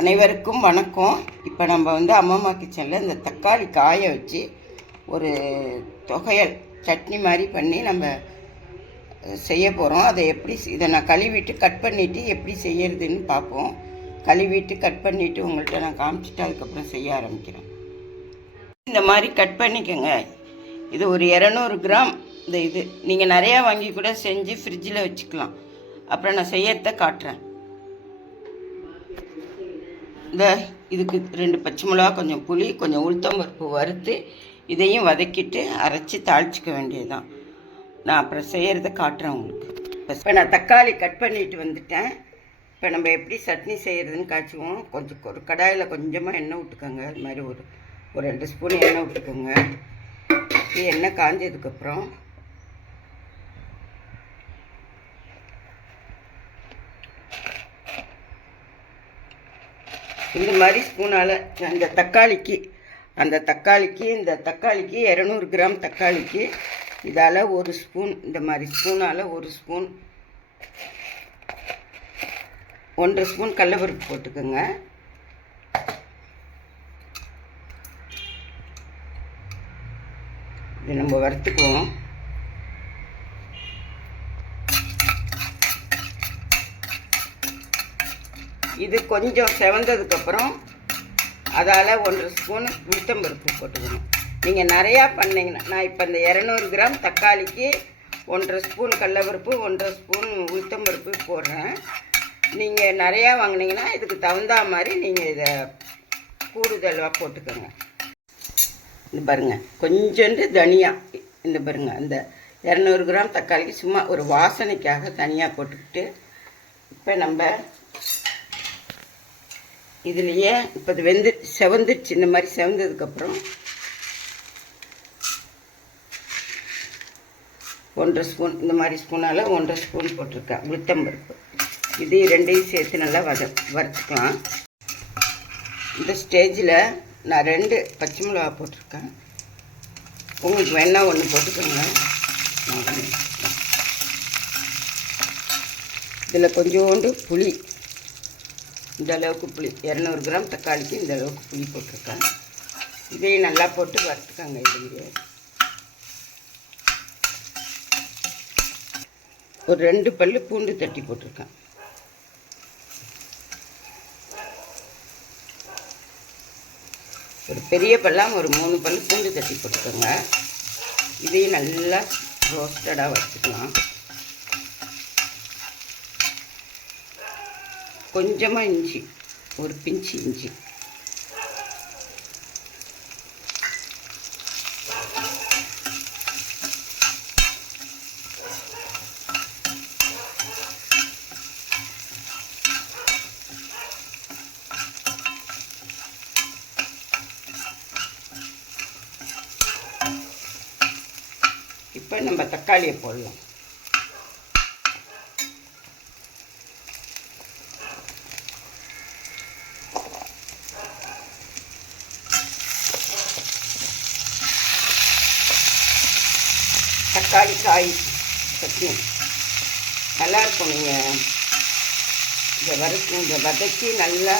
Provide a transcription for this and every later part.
அனைவருக்கும் வணக்கம். இப்போ நம்ம அம்மம்மா கிச்சனில் இந்த தக்காளி காய வச்சு ஒரு தொகையல் சட்னி மாதிரி பண்ணி நம்ம செய்ய போகிறோம். அதை எப்படி இதை நான் கழுவிட்டு கட் பண்ணிவிட்டு எப்படி செய்யறதுன்னு பார்ப்போம். கழுவிட்டு கட் பண்ணிவிட்டு உங்கள்கிட்ட நான் காமிச்சிட்டு அதுக்கப்புறம் செய்ய ஆரம்பிக்கிறேன். இந்த மாதிரி கட் பண்ணிக்கோங்க. இது ஒரு 200 கிராம். இது நீங்கள் நிறையா வாங்கி கூட செஞ்சு ஃப்ரிட்ஜில் வச்சுக்கலாம். அப்புறம் நான் செய்யறத காட்டுறேன். இதுக்கு 2 பச்சை மிளகா, கொஞ்சம் புளி, கொஞ்சம் உளுத்தம்பருப்பு வறுத்து இதையும் வதக்கிட்டு அரைச்சி தாளிச்சிக்க வேண்டியதுதான். நான் அப்புறம் செய்கிறத காட்டுறேன் உங்களுக்கு. இப்போ நான் தக்காளி கட் பண்ணிட்டு வந்துட்டேன். இப்போ நம்ம எப்படி சட்னி செய்கிறதுன்னு காய்ச்சுவோம். ஒரு கடாயில் கொஞ்சமாக எண்ணெய் விட்டுக்கோங்க. அது மாதிரி ஒரு 2 ஸ்பூன் எண்ணெய் விட்டுக்கோங்க. எண்ணெய் காஞ்சதுக்கப்புறம் இந்த மாதிரி ஸ்பூனால் இந்த தக்காளிக்கு 200 கிராம் தக்காளிக்கு இதால் 1 ஸ்பூன், இந்த மாதிரி ஸ்பூனால் 1 ஸ்பூன், 1.5 ஸ்பூன் கடலைப்பருப்பு போட்டுக்கோங்க. இது நம்ம வறுத்துக்குவோம். இது கொஞ்சம் செவந்ததுக்கப்புறம் அதால் 1.5 ஸ்பூன் உளுத்தம்பருப்பு போட்டுக்கணும். நீங்கள் நிறையா பண்ணிங்கன்னா, நான் இப்போ இந்த 200 கிராம் தக்காளிக்கு 1.5 ஸ்பூன் கடலைப்பருப்பு, 1.5 ஸ்பூன் உளுத்தம்பருப்பு போடுறேன். நீங்கள் நிறையா வாங்கினீங்கன்னா இதுக்கு தகுந்த மாதிரி நீங்கள் இதை கூடுதலாக போட்டுக்கோங்க. இந்த பாருங்கள், கொஞ்சோண்டு தனியா, இந்த பாருங்கள், அந்த 200 கிராம் தக்காளிக்கு சும்மா ஒரு வாசனைக்காக தனியாக போட்டுக்கிட்டு இப்போ நம்ம இதுலேயே இப்போ இது செவந்துடுச்சு. இந்த மாதிரி செவந்ததுக்கப்புறம் 1.5 ஸ்பூன், இந்த மாதிரி ஸ்பூனால் 1.5 ஸ்பூன் போட்டிருக்கேன் உளுத்தம்பருப்பு. இது ரெண்டையும் சேர்த்து நல்லா வறுத்துக்கலாம். இந்த ஸ்டேஜில் நான் 2 பச்சை மிளகா போட்டிருக்கேன். உங்களுக்கு வேணால் 1 போட்டுக்கோங்க. இதில் கொஞ்சோண்டு புளி, இந்த அளவுக்கு புளி, 200 கிராம் தக்காளிக்கு இந்த அளவுக்கு புளி போட்டிருக்கேன். இதையும் நல்லா போட்டு வறுத்துக்கோங்க. இதுலேயே ஒரு 2 பல்லு பூண்டு தட்டி போட்டிருக்கேன். ஒரு பெரிய பல்லாம் ஒரு 3 பல்லு பூண்டு தட்டி போட்டுக்கோங்க. இதையும் நல்லா ரோஸ்டடாக வச்சுக்கலாம். கொஞ்சமாக இஞ்சி, ஒரு பிஞ்சு இஞ்சி, இப்போ நம்ம தக்காளியை போடலாம். தக்காளி காய் சட்னி நல்லாயிருக்கும். நீங்கள் இதை வதக்கி நல்லா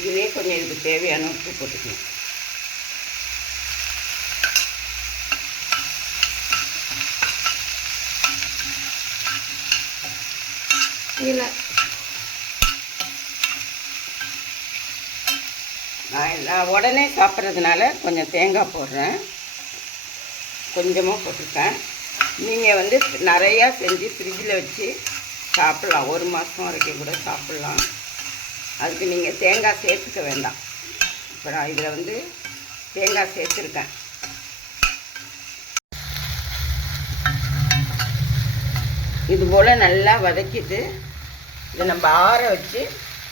இதுவே கொஞ்சம் இதுக்கு தேவையான உப்பு போட்டுக்கணும். இல்லை, நான் உடனே சாப்பிட்றதுனால கொஞ்சம் தேங்காய் போடுறேன். கொஞ்சமாக போட்டிருக்கேன். நீங்கள் நிறையா செஞ்சு ஃப்ரிட்ஜில் வச்சு சாப்பிட்லாம். 1 மாதம் வரைக்கும் கூட சாப்பிட்லாம். அதுக்கு நீங்கள் தேங்காய் சேர்த்துக்க வேண்டாம். இப்போ நான் இதில் தேங்காய் சேர்த்துருக்கேன். இது போல் நல்லா வதக்கிட்டு இதை நம்ம ஆற வச்சு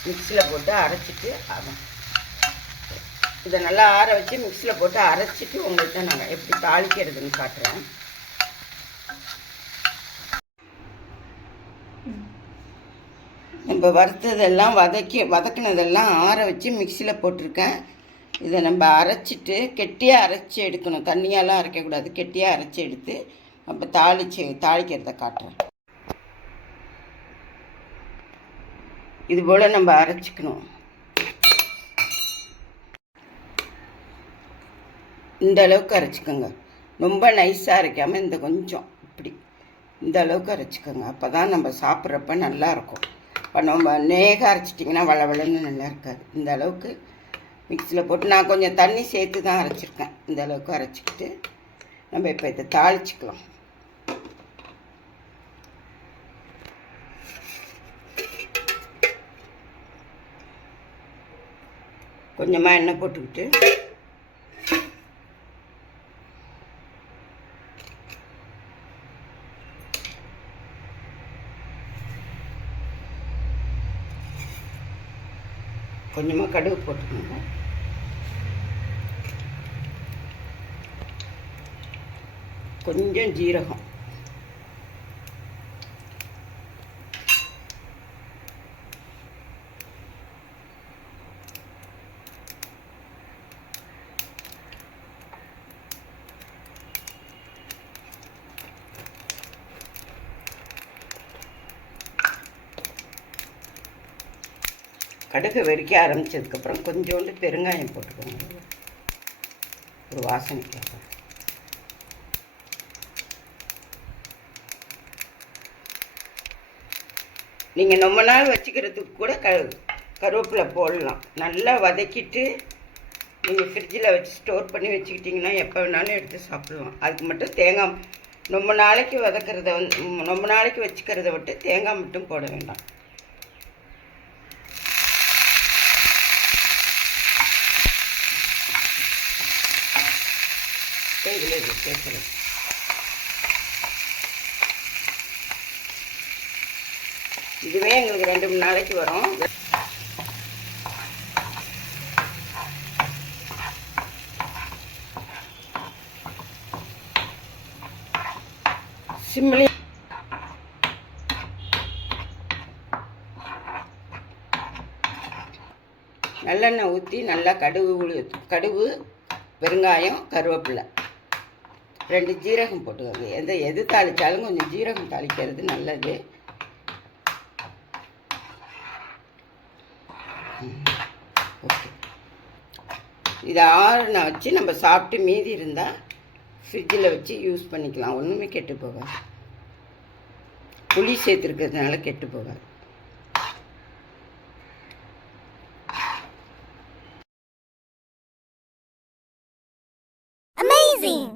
மிக்ஸியில் போட்டு அரைச்சிட்டு இதை நல்லா ஆற வச்சு மிக்ஸியில் போட்டு அரைச்சிட்டு உங்கள்கிட்ட நான் எப்படி தாளிக்கிறதுன்னு காட்டுறேன். நம்ம வறுத்ததெல்லாம் வதக்கினதெல்லாம் ஆற வச்சு மிக்சியில் போட்டிருக்கேன். இதை நம்ம அரைச்சிட்டு கெட்டியாக அரைச்சி எடுக்கணும். தண்ணியாலாம் அரைக்கக்கூடாது. கெட்டியாக அரைச்சி எடுத்து நம்ம தாளிக்கிறத காட்டுறேன். இது போல் நம்ம அரைச்சிக்கணும். இந்த அளவுக்கு அரைச்சிக்கோங்க. ரொம்ப நைஸாக அரைக்காமல் இந்த கொஞ்சம் இப்படி இந்த அளவுக்கு அரைச்சிக்கோங்க. அப்போ தான் நம்ம சாப்பிட்றப்ப நல்லாயிருக்கும். இப்போ நம்ம அரைச்சிட்டிங்கன்னா வளவளன்னு நல்லா இருக்காது. இந்த அளவுக்கு மிக்சியில் போட்டு நான் கொஞ்சம் தண்ணி சேர்த்து தான் அரைச்சிருக்கேன். இந்த அளவுக்கு அரைச்சிக்கிட்டு நம்ம இப்போ இதை தாளிச்சிக்கலாம். கொஞ்சமாக எண்ணெய் போட்டுக்கிட்டு கொஞ்சமாக கடுகு போட்டுக்கோங்க. கொஞ்சம் ஜீரகம், கடுகு வெடிக்க ஆரம்பித்ததுக்கப்புறம் கொஞ்சோண்டு பெருங்காயம் போட்டுக்கோங்க. ஒரு வாசனைக்காக. நீங்கள் ரொம்ப நாள் வச்சுக்கிறதுக்கு கூட கருவேப்பிலை போடலாம். நல்லா வதக்கிட்டு நீங்கள் ஃப்ரிட்ஜில் வச்சு ஸ்டோர் பண்ணி வச்சுக்கிட்டிங்கன்னா எப்போ வேணாலும் எடுத்து சாப்பிடலாம். அதுக்கு மட்டும் தேங்காய் ரொம்ப நாளைக்கு ரொம்ப நாளைக்கு வச்சுக்கிறத விட்டு தேங்காய் மட்டும் போட வேண்டாம். இதில் சேர்க்குறேன். இதுவே எங்களுக்கு 2-3 நாளைக்கு வரும். சிம்லி நல்லெண்ணெய் ஊற்றி நல்லா கடுகு பெருங்காயம் கருவேப்பிலை 2 ஜீரகம் போட்டுக்கோங்க. எது தாளித்தாலும் கொஞ்சம் ஜீரகம் தாளிக்கிறது நல்லது. ஓகே, இதை ஆறுன வச்சு நம்ம சாப்பிட்டு மீதி இருந்தால் ஃப்ரிட்ஜில் வச்சு யூஸ் பண்ணிக்கலாம். ஒன்றுமே கெட்டு போகாது. புளி சேர்த்துருக்கிறதுனால கெட்டு போகாது. Amazing!